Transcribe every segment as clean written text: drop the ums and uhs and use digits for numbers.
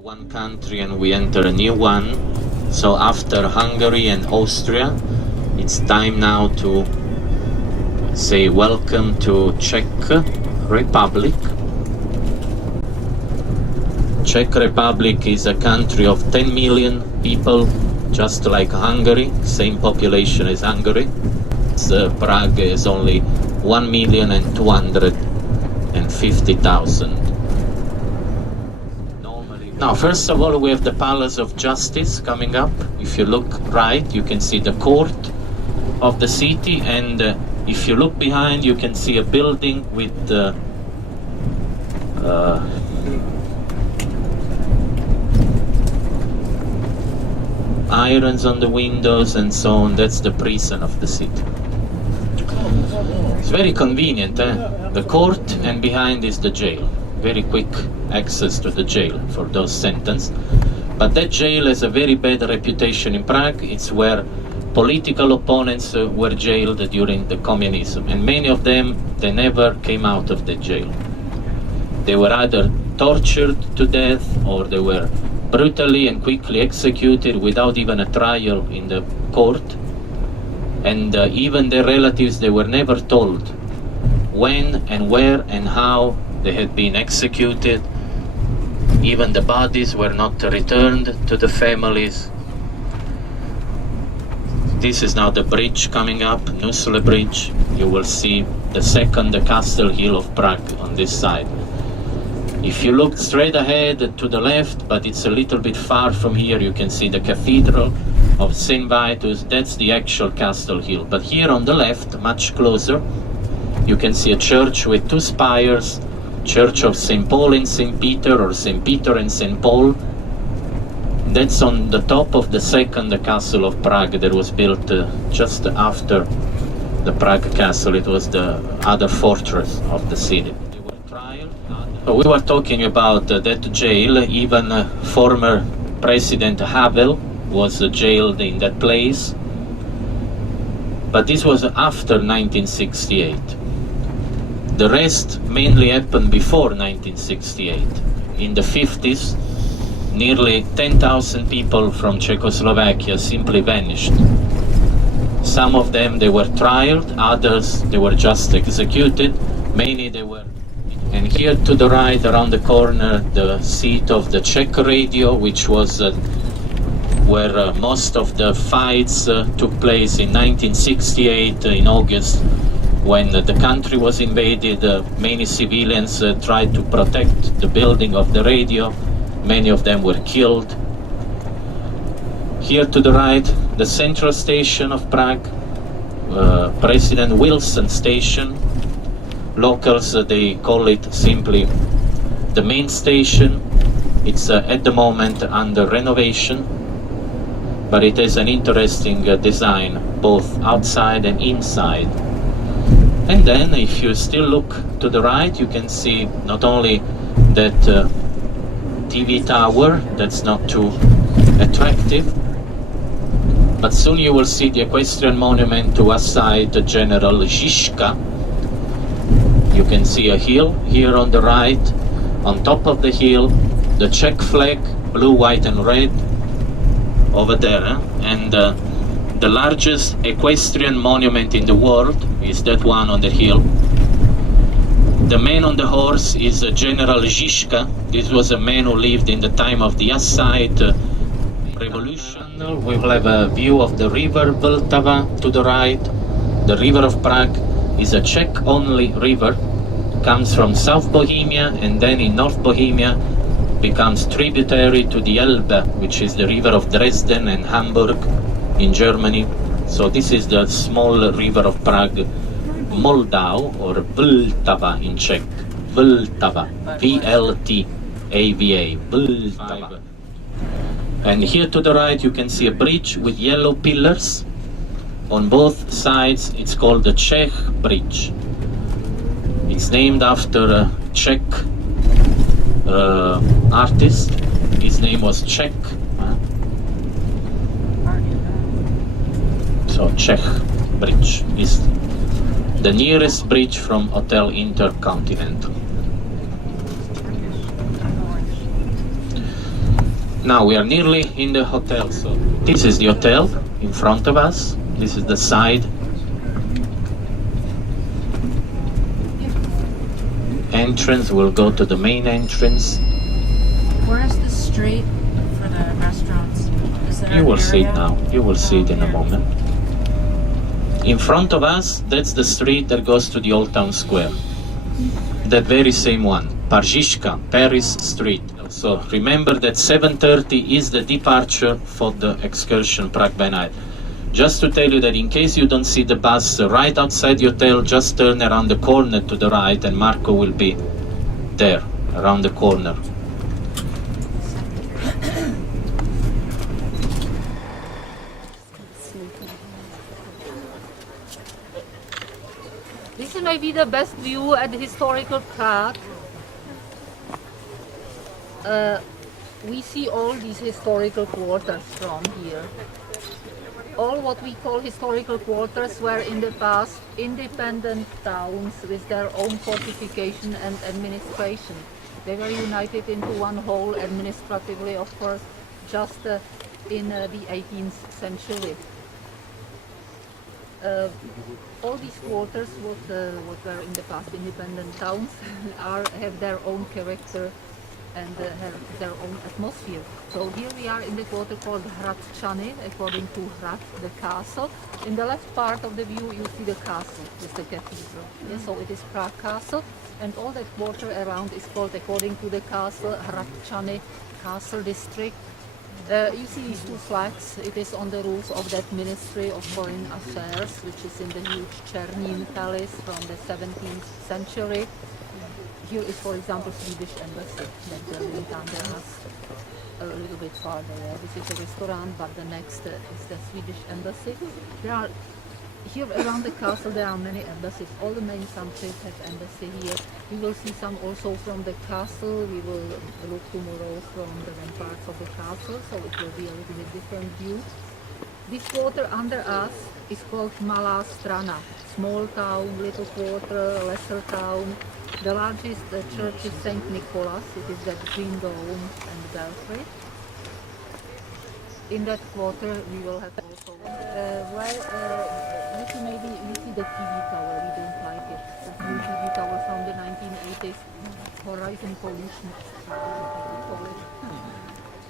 One country and we enter a new one. So after Hungary and Austria, it's time now to say welcome to Czech Republic. Czech Republic is a country of 10 million people, just like Hungary, same population as Hungary. Prague is only 1,250,000. Now, first of all, we have the Palace of Justice coming up. If you look right, you can see the court of the city, and if you look behind, you can see a building with irons on the windows and so on. That's the prison of the city. It's very convenient, the court, and behind is the jail. Very quick access to the jail for those sentenced. But that jail has a very bad reputation in Prague. It's where political opponents were jailed during the communism, and many of them, they never came out of the jail. They were either tortured to death or they were brutally and quickly executed without even a trial in the court. And even their relatives, they were never told when and where and how they had been executed. Even the bodies were not returned to the families. This is now the bridge coming up, Nusle Bridge. You will see the second Castle Hill of Prague on this side. If you look straight ahead to the left, but it's a little bit far from here, you can see the Cathedral of St. Vitus. That's the actual Castle Hill. But here on the left, much closer, you can see a church with two spires, Church of St. Paul and St. Peter, or St. Peter and St. Paul. That's on the top of the second Castle of Prague that was built just after the Prague Castle. It was the other fortress of the city. We were talking about that jail. Even former President Havel was jailed in that place. But this was after 1968. The rest mainly happened before 1968. In the 50s, nearly 10,000 people from Czechoslovakia simply vanished. Some of them, they were trialed, others, they were just executed. Many, they were. And here to the right, around the corner, the seat of the Czech radio, which was where most of the fights took place in 1968, in August. When the country was invaded, many civilians tried to protect the building of the radio. Many of them were killed. Here to the right, the central station of Prague, President Wilson Station. Locals, they call it simply the main station. It's at the moment under renovation, but it has an interesting design, both outside and inside. And then, if you still look to the right, you can see not only that TV tower that's not too attractive, but soon you will see the equestrian monument to Aside General Žižka. You can see a hill here on the right. On top of the hill, the Czech flag, blue, white and red, over there. And the largest equestrian monument in the world is that one on the hill. The man on the horse is General Žižka. This was a man who lived in the time of the Aside Revolution. We will have a view of the river Vltava to the right. The river of Prague is a Czech-only river. Comes from South Bohemia, and then in North Bohemia becomes tributary to the Elbe, which is the river of Dresden and Hamburg in Germany. So this is the small river of Prague, Moldau, or Vltava in Czech. Vltava, V-L-T-A-V-A, Vltava. And here to the right you can see a bridge with yellow pillars. On both sides it's called the Czech Bridge. It's named after a Czech artist. His name was Czech. So Czech Bridge is the nearest bridge from Hotel INTERCONTINENTAL. Now we are nearly in the hotel. So this is the hotel in front of us. This is the side entrance. We'll go to the main entrance. Where's the street for the restaurants? Is there You an will see it area? now. You will see it in a Yeah. moment. In front of us, that's the street that goes to the Old Town Square. That very same one, Pařížka, Paris Street. So remember that 7:30 is the departure for the excursion Prague by night. Just to tell you that in case you don't see the bus right outside the hotel, just turn around the corner to the right and Marco will be there, around the corner. This is maybe the best view at the historical Prague. We see all these historical quarters from here. All what we call historical quarters were in the past independent towns with their own fortification and administration. They were united into one whole administratively, of course, just in the 18th century. All these quarters, what were in the past independent towns, have their own character and have their own atmosphere. So here we are in the quarter called Hradčany, according to Hrad, the castle. In the left part of the view you see the castle, with the cathedral. Yeah, so it is Prague Castle, and all that quarter around is called, according to the castle, Hradčany Castle District. You see these two flags. It is on the roof of that Ministry of Foreign Affairs, which is in the huge Černín Palace from the 17th century. Here is, for example, Swedish Embassy, that building under us, a little bit farther. This is a restaurant, but the next is the Swedish Embassy. Here around the castle there are many embassies. All the main countries have embassy here. We will see some also from the castle. We will look tomorrow from the ramparts of the castle, so it will be a little bit different view. This quarter under us is called Malá Strana, small town, little quarter, lesser town. The largest church is St. Nicholas. It is that green dome and belfry. In that quarter we will have also you see the TV tower. We don't like it. The new TV tower from the 1980s, Horizon Pollution.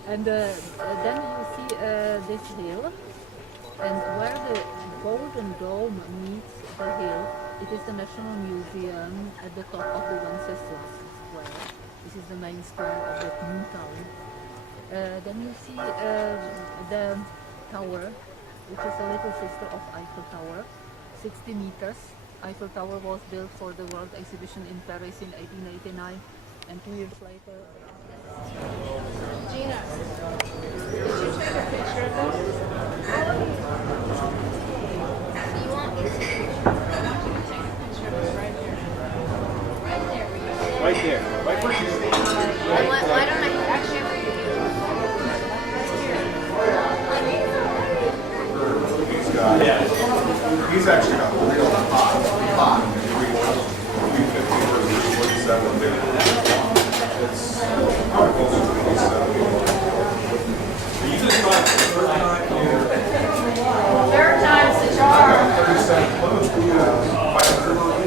And then you see this hill, and where the Golden Dome meets the hill, it is the National Museum at the top of the Wenceslas Square. This is the main square of the new town. Then you see the tower, which is a little sister of Eiffel Tower, 60 meters. Eiffel Tower was built for the World Exhibition in Paris in 1889, and 2 years later... Gina, did you take a picture of this? You want me to take a picture? I want you to take a picture of it right there. Right there. Right there. Right where she's standing. Why don't I actually... He's actually got a real hot 350 versus 47 there. It's probably closer to 87. You just got the third time here. Third time's the charm. 37.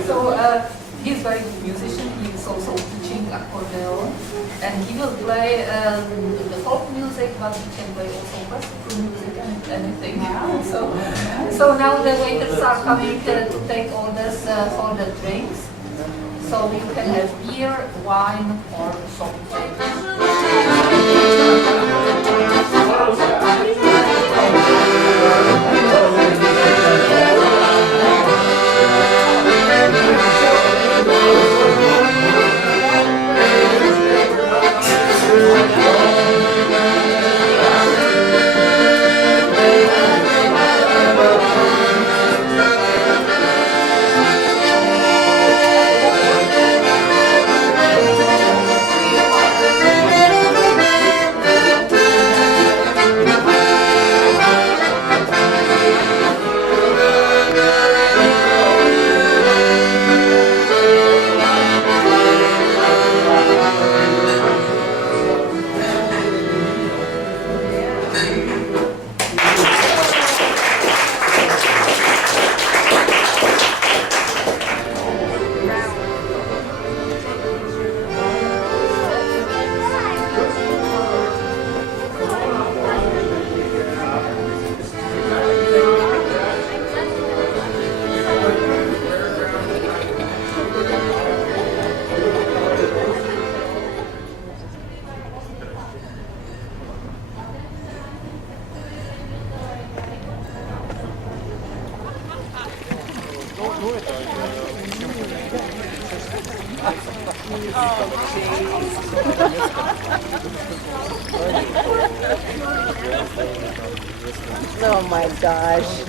So he's a very good musician. He is also teaching accordion, and he will play the folk music, but he can play also classical music and anything. So now the waiters are coming to take orders for the drinks. So you can have beer, wine, or soft Thank you. Oh my gosh.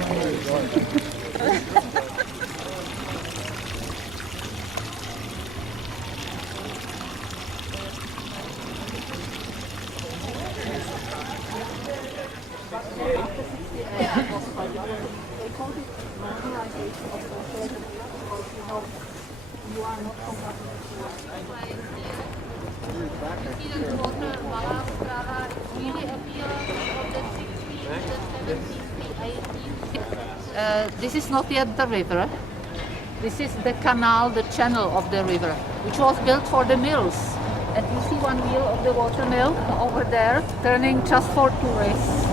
This is not yet the river. This is the canal, the channel of the river, which was built for the mills. And you see one wheel of the water mill over there, turning just for tourists.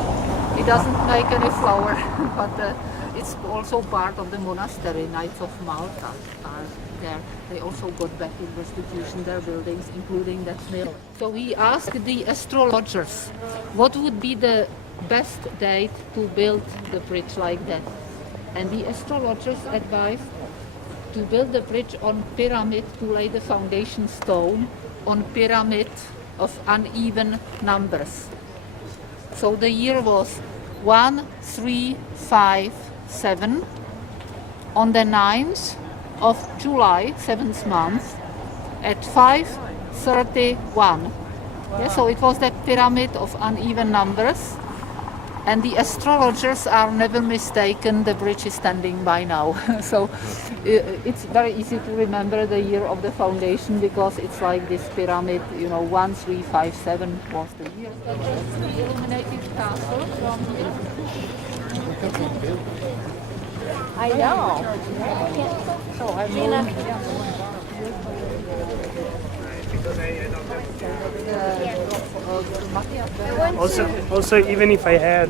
It doesn't make any flour, but it's also part of the monastery. Knights of Malta are there. They also got back in restitution their buildings, including that mill. So we asked the astrologers what would be the best date to build the bridge like that. And the astrologers advised to build the bridge on pyramid, to lay the foundation stone on pyramid of uneven numbers. So the year was 1357 on the 9th of July, 7th month, at 5:31. Yeah, so it was that pyramid of uneven numbers. And the astrologers are never mistaken, the bridge is standing by now. So it's very easy to remember the year of the foundation because it's like this pyramid, 1357 was the year. The illuminated castle from here. I know. So I'm moving. Also, even if I had,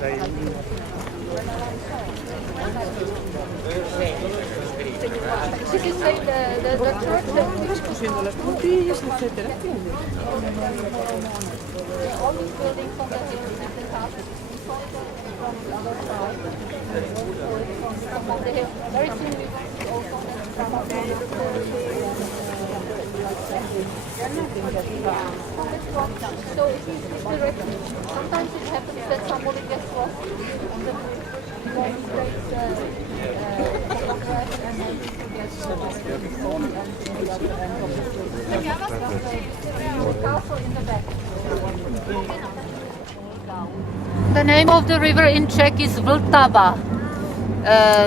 This is like the church that all these buildings on the hill is the castle. We saw it from the other side. From the hill. Very soon we will see also from the hill. So it is direction. Sometimes it happens that somebody gets lost on the bridge. Because it takes photograph and then people get lost and the other end of the bridge. Castle in the back. The name of the river in Czech is Vltava.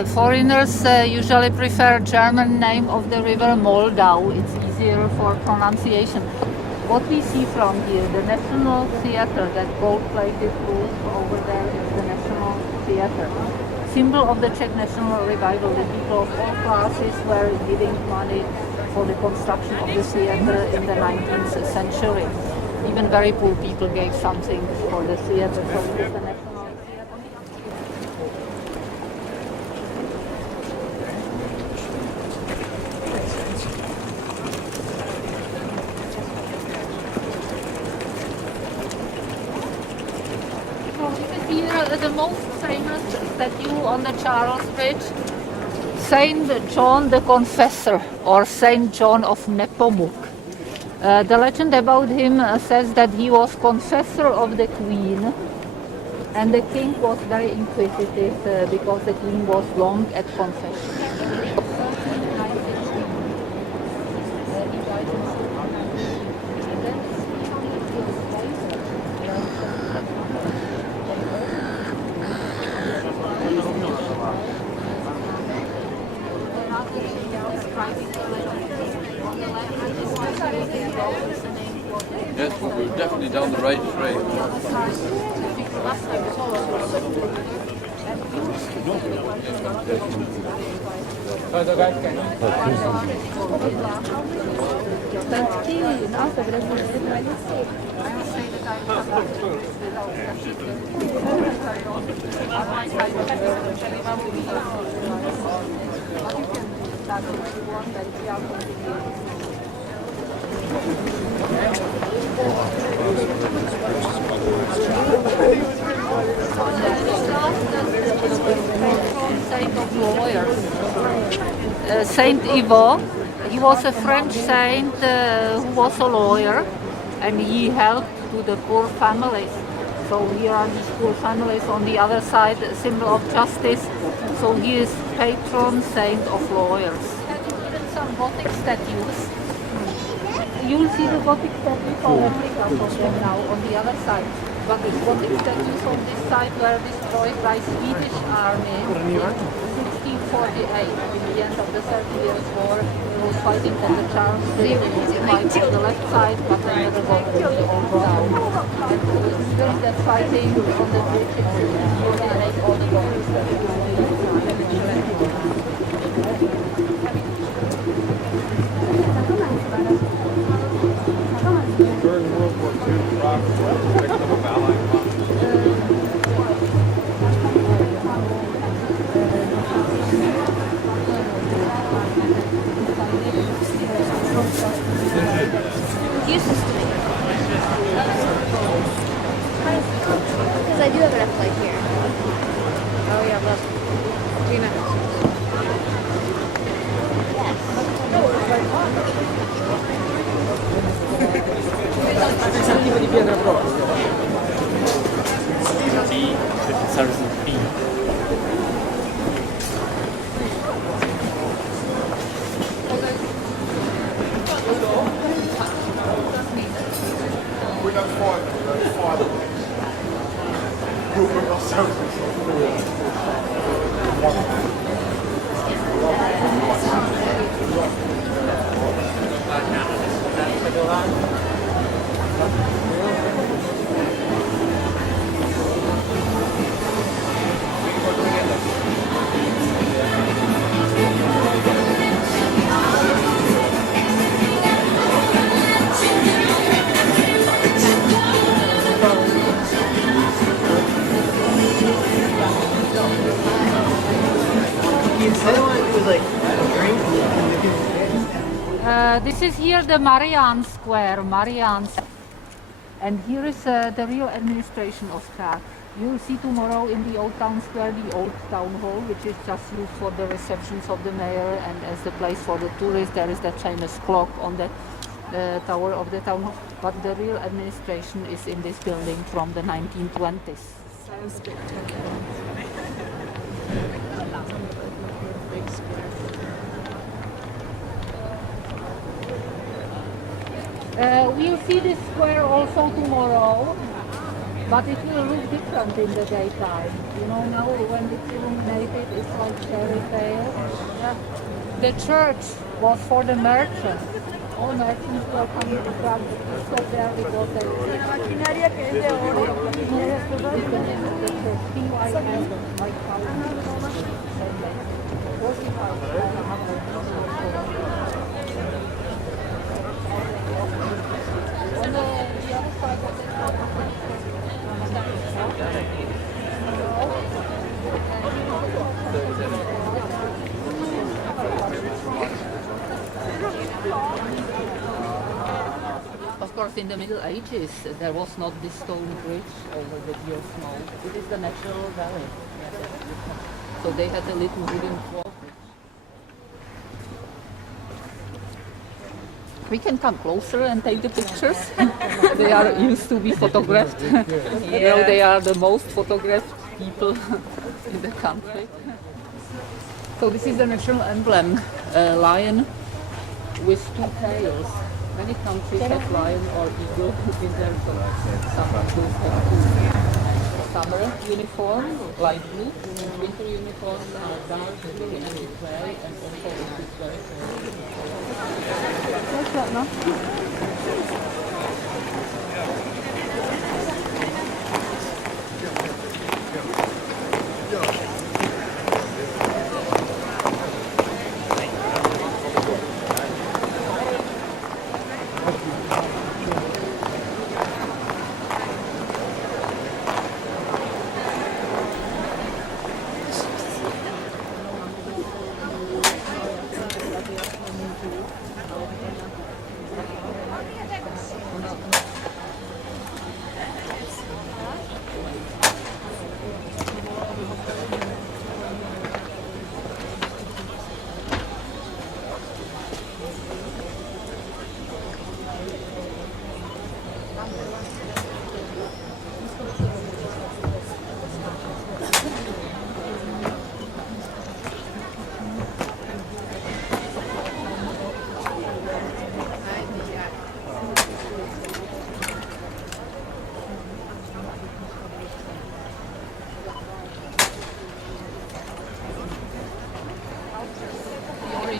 Foreigners usually prefer German name of the river Moldau. It's easier for pronunciation. What we see from here, the National Theatre, that gold-plated roof over there is the National Theatre. Symbol of the Czech national revival. The people of all classes were giving money for the construction of the theatre in the 19th century. Even very poor people gave something for the theatre. So it is the National Theatre. Here, the most famous statue on the Charles Bridge, Saint John the Confessor, or Saint John of Nepomuk. The legend about him says that he was confessor of the queen, and the king was very inquisitive because the king was long at confession. Yes, we're definitely down the right trail. Sake of lawyers. Saint Ivo. He was a French saint who was a lawyer, and he helped to the poor families. So here are these poor families. On the other side, a symbol of justice. So he is patron saint of lawyers. And even some Gothic statues. You'll see the Gothic statues or replicas of them now on the other side. But the Gothic statues on this side were destroyed by Swedish army in 1648. In the end of the 30 Years' War, they were fighting on the Charles River, fight on the left side, but then the river was all down. And during that fighting on the bridges, they made all the Gothic statues. During World War II, Prague was a victim of Allied Useless to me. Because I do have enough light here. Oh yeah, look. Gina. We got five. This is here the Marian Square, Marians. And here is the real administration of Prague. You will see tomorrow in the Old Town Square the Old Town Hall, which is just used for the receptions of the mayor and as the place for the tourists. There is that famous clock on the tower of the town hall. But the real administration is in this building from the 1920s. So spectacular. Big square. We'll see this square also tomorrow, but it will look different in the daytime. You know, now when it's illuminated, it's like fairy tale. The church was for the merchants. All merchants were coming to Prague to stop there because they were the name of the church. PYM, like on the other side of the Of course, in the Middle Ages, there was not this stone bridge over the dear snow. It is the natural valley. So they had a little wooden drawbridge. We can come closer and take the pictures. They are used to be photographed. You know, they are the most photographed people in the country. So this is the national emblem, a lion with two tails. Many countries have lion or eagle in their flags. Some countries have two. Summer uniform, light blue, and winter uniform, dark blue and gray, and also this gray. What's that now?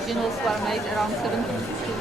originals were made around 1750.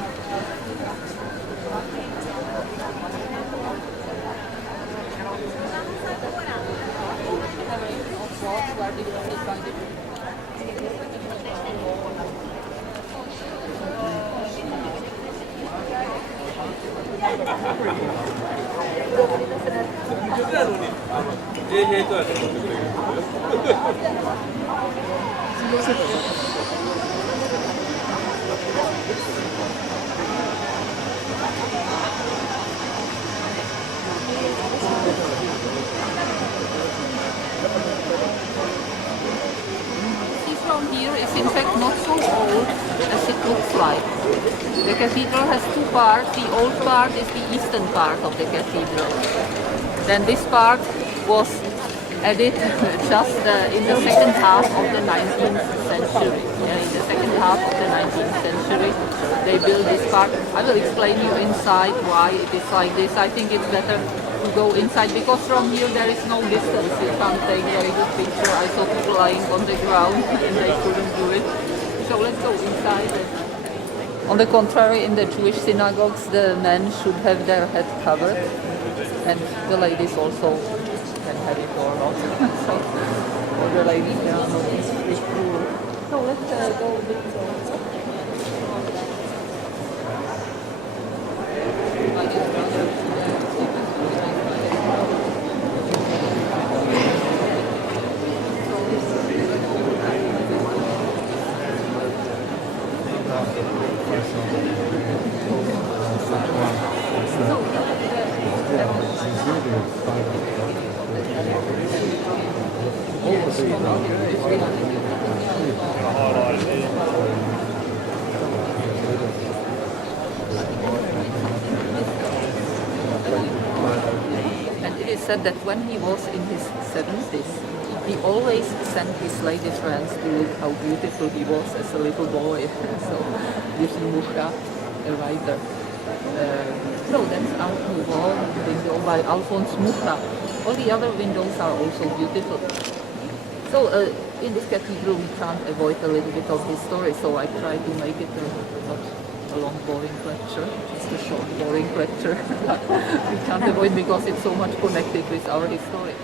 From here is in fact not so old as it looks like. The cathedral has two parts. The old part is the eastern part of the cathedral. Then this part was added just in the second half of the 19th century. Yeah, in the second half of the 19th century they built this part. I will explain you inside why it is like this. I think it's better to go inside because from here there is no distance. You can't take a very good picture. I saw people lying on the ground and they couldn't do it. So let's go inside. On the contrary, in the Jewish synagogues the men should have their head covered and the ladies also can have it or not. So for the ladies they are not strict rules. So let's go a bit said that when he was in his 70s, he always sent his lady friends to look how beautiful he was as a little boy. So, Jiří Mucha, a writer. So that's our window by Alphonse Mucha. All the other windows are also beautiful. So in this cathedral we can't avoid a little bit of history, so I try to make it not a long boring lecture, just a short boring lecture. We can't avoid because it's so much connected with our history.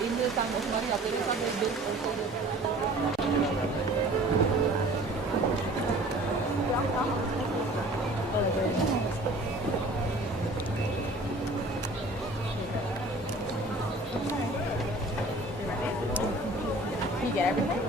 In the time of Maria Teresa, they built also You get everything?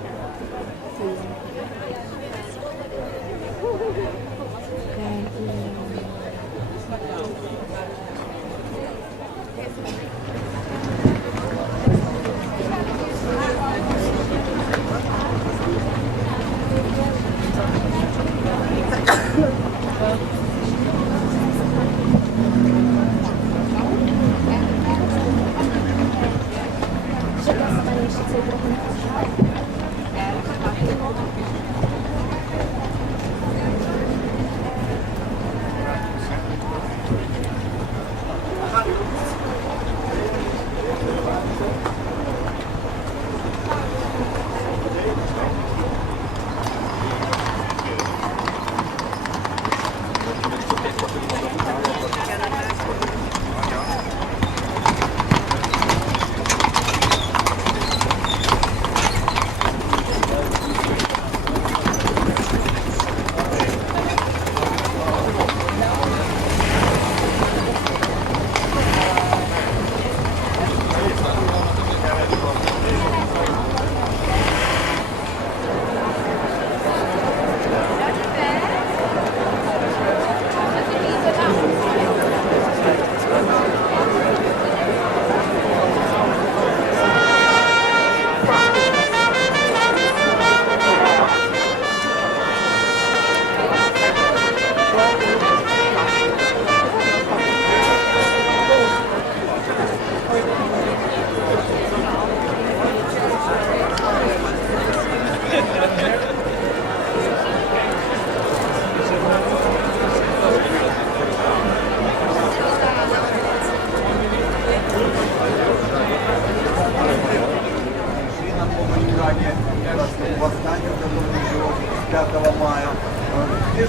Ali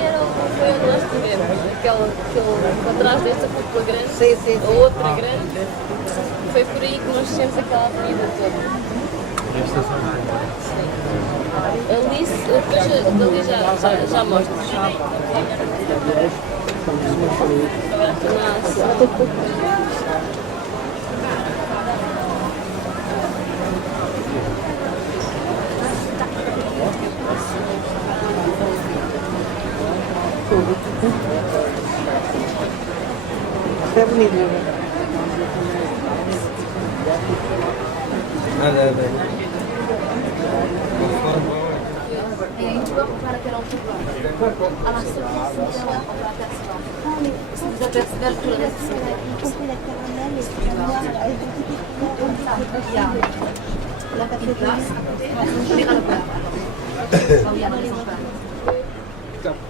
era foi onde nós estivemos, aquele atrás desta cúpula grande, a outra grande, foi por aí que nós fizemos aquela avenida toda. Ali, depois dali já mostro. É bonito.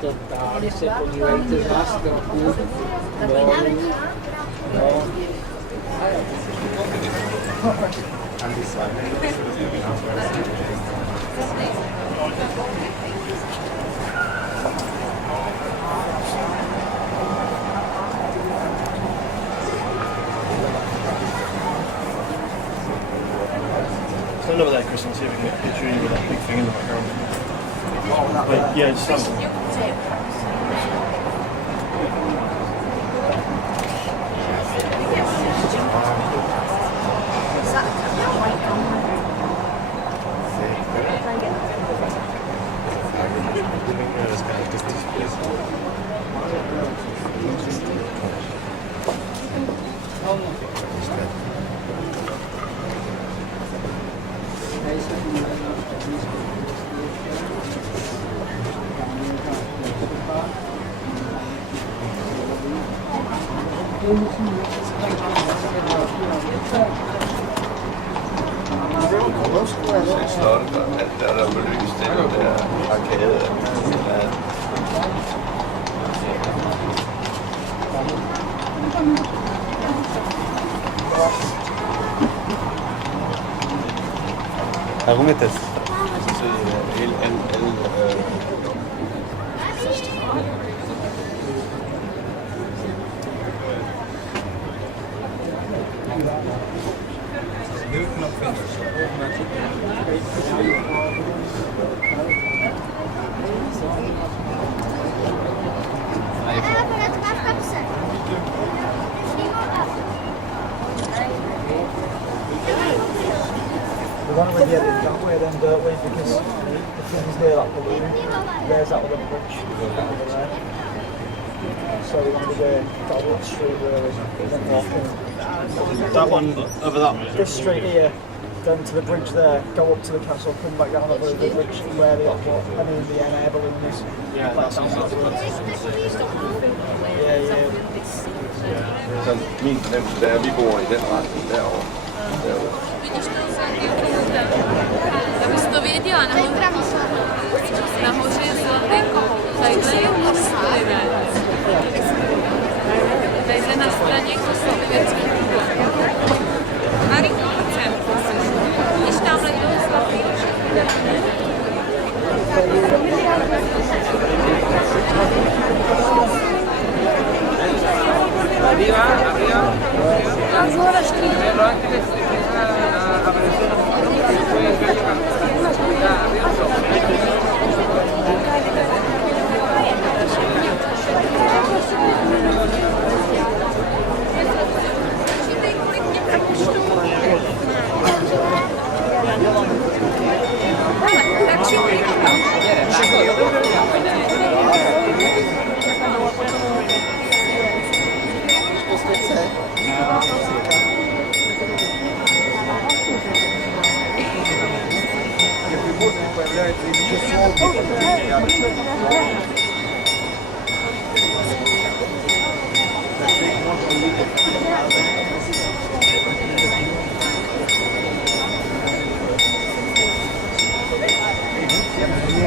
Totale, se podívejte z nás trochu. Stand over there, Chris, and see if we can get a picture of you with that big thing in the background. Wait, yeah, just stand up. Slottet og alt der er belyst i den der arkade. ¿Algún metes? The one with the edit that way then dirt way because the thing's there, that balloon. There's that other bridge over there. So we want to be going that one straight really, then walking. That one over that. This straight here, then to the bridge there, go up to the castle, come back down over the bridge where the air balloon is. Yeah, that sounds like Så min fornemmelse er, at vi bor i den retning derovre. Vidíš to za já bys to věděla, nahoře je zlatý kohout, tadyhle je kostolivé. Tadyhle na straně kostolivěcký průbor. Malinko procent, když tamhle to je zlatý. Arriba, arriba.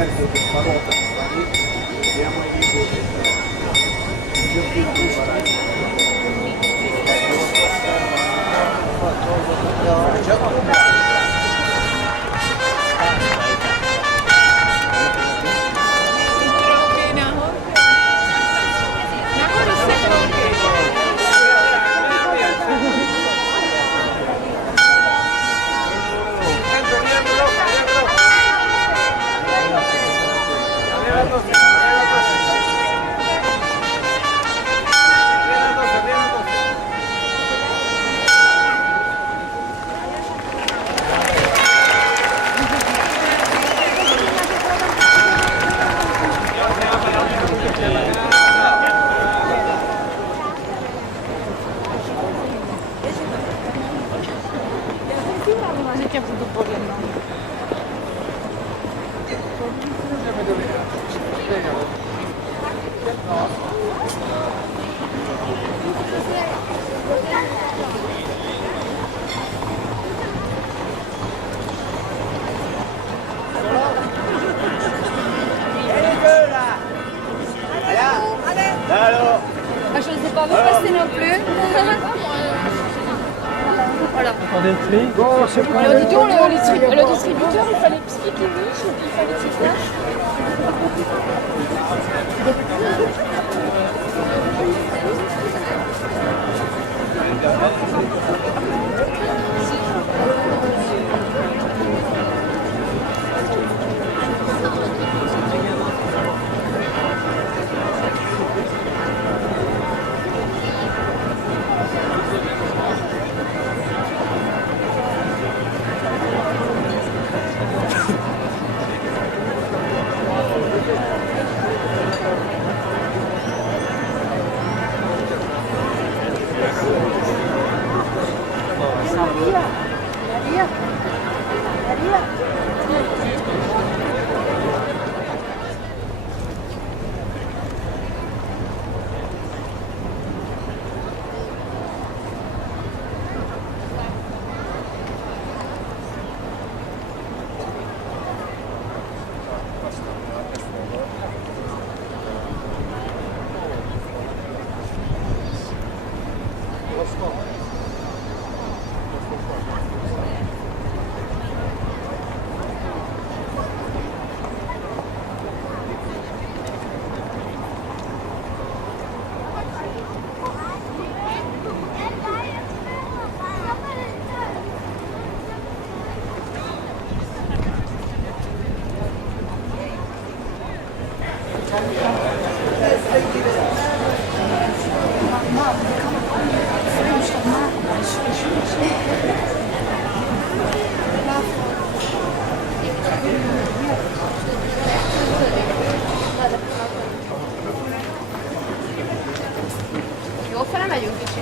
Je ne les ai pas vu passer non plus. Voilà. Alors dis donc, le distributeur, il fallait expliquer riche, il fallait qu'il sache. Devo fare meglio invece.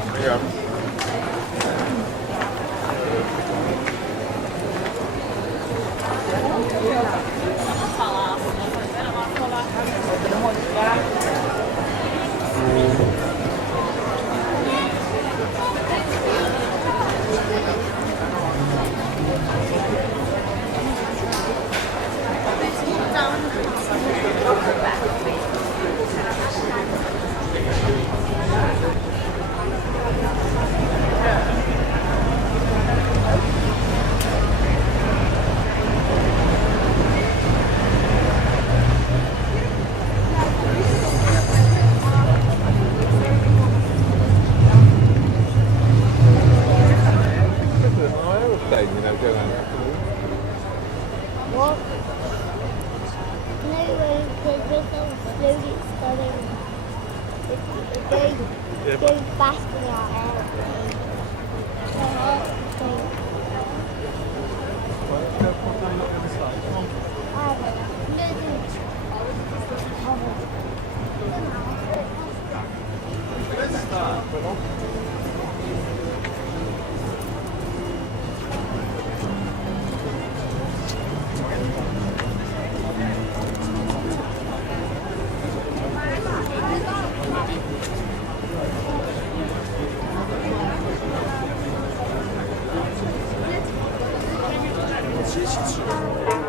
Go faster than our airplane.谢谢。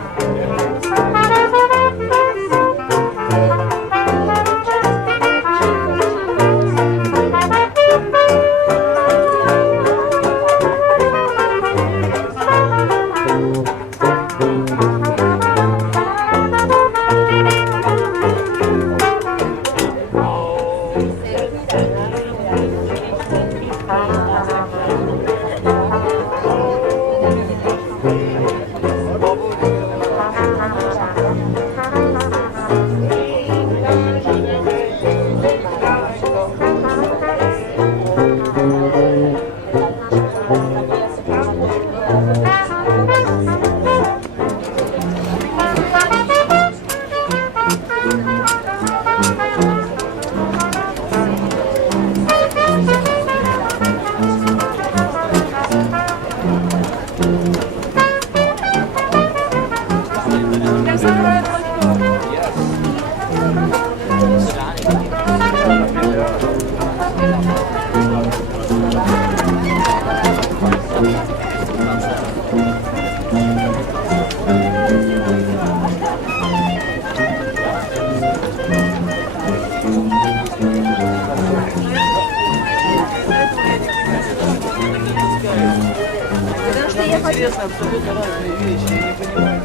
абсолютно разные вещи, я не понимаю.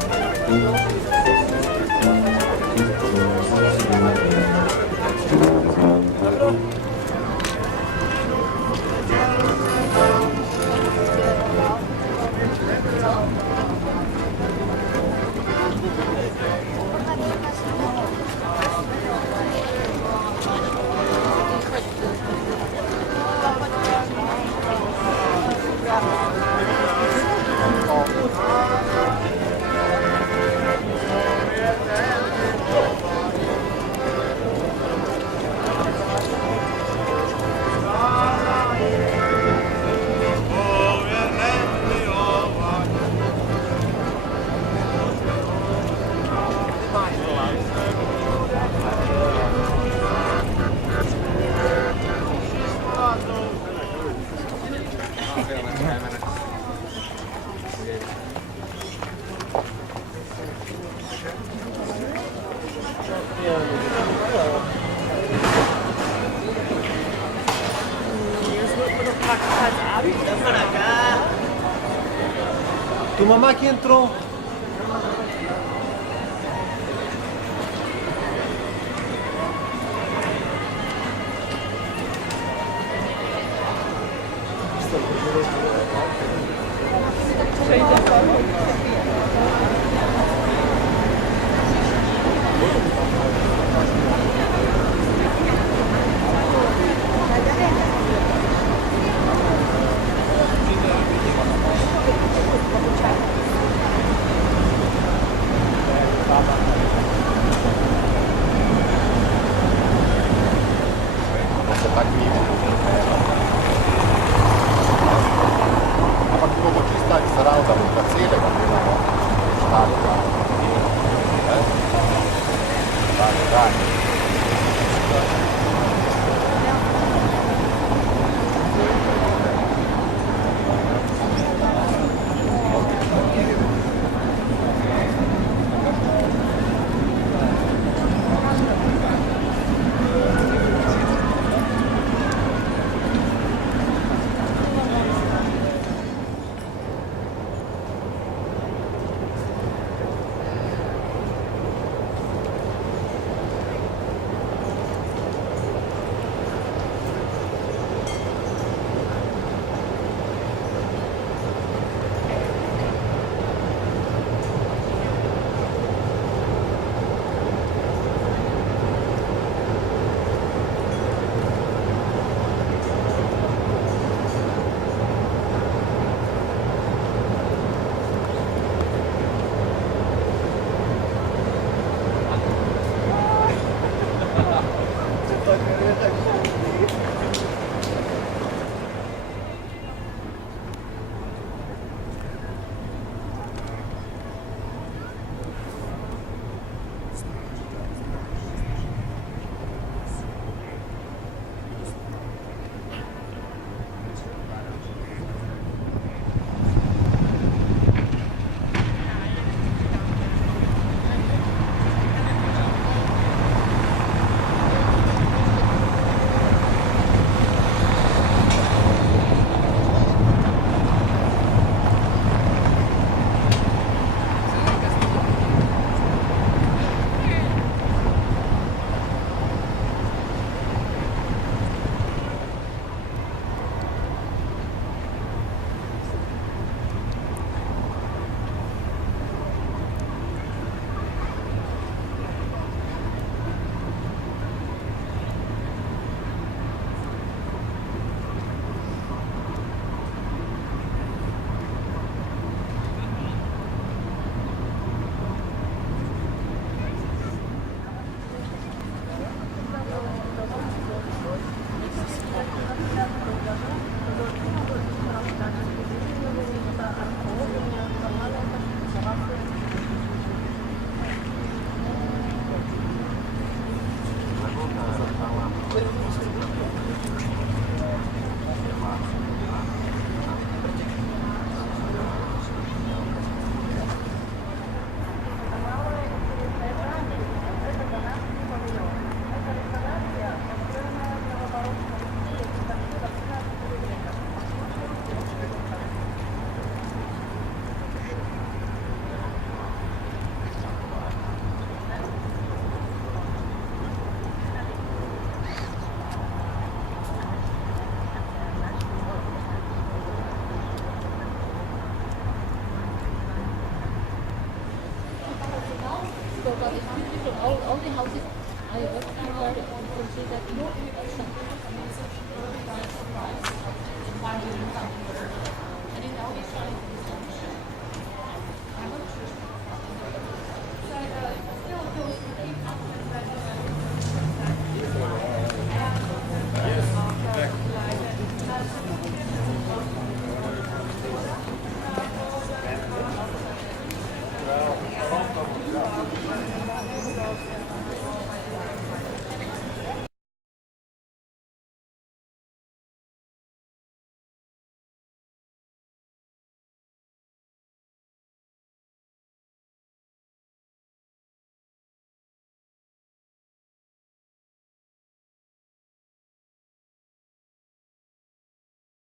Tu mamá que entrou. totally from all the houses I worked for, you can see that no.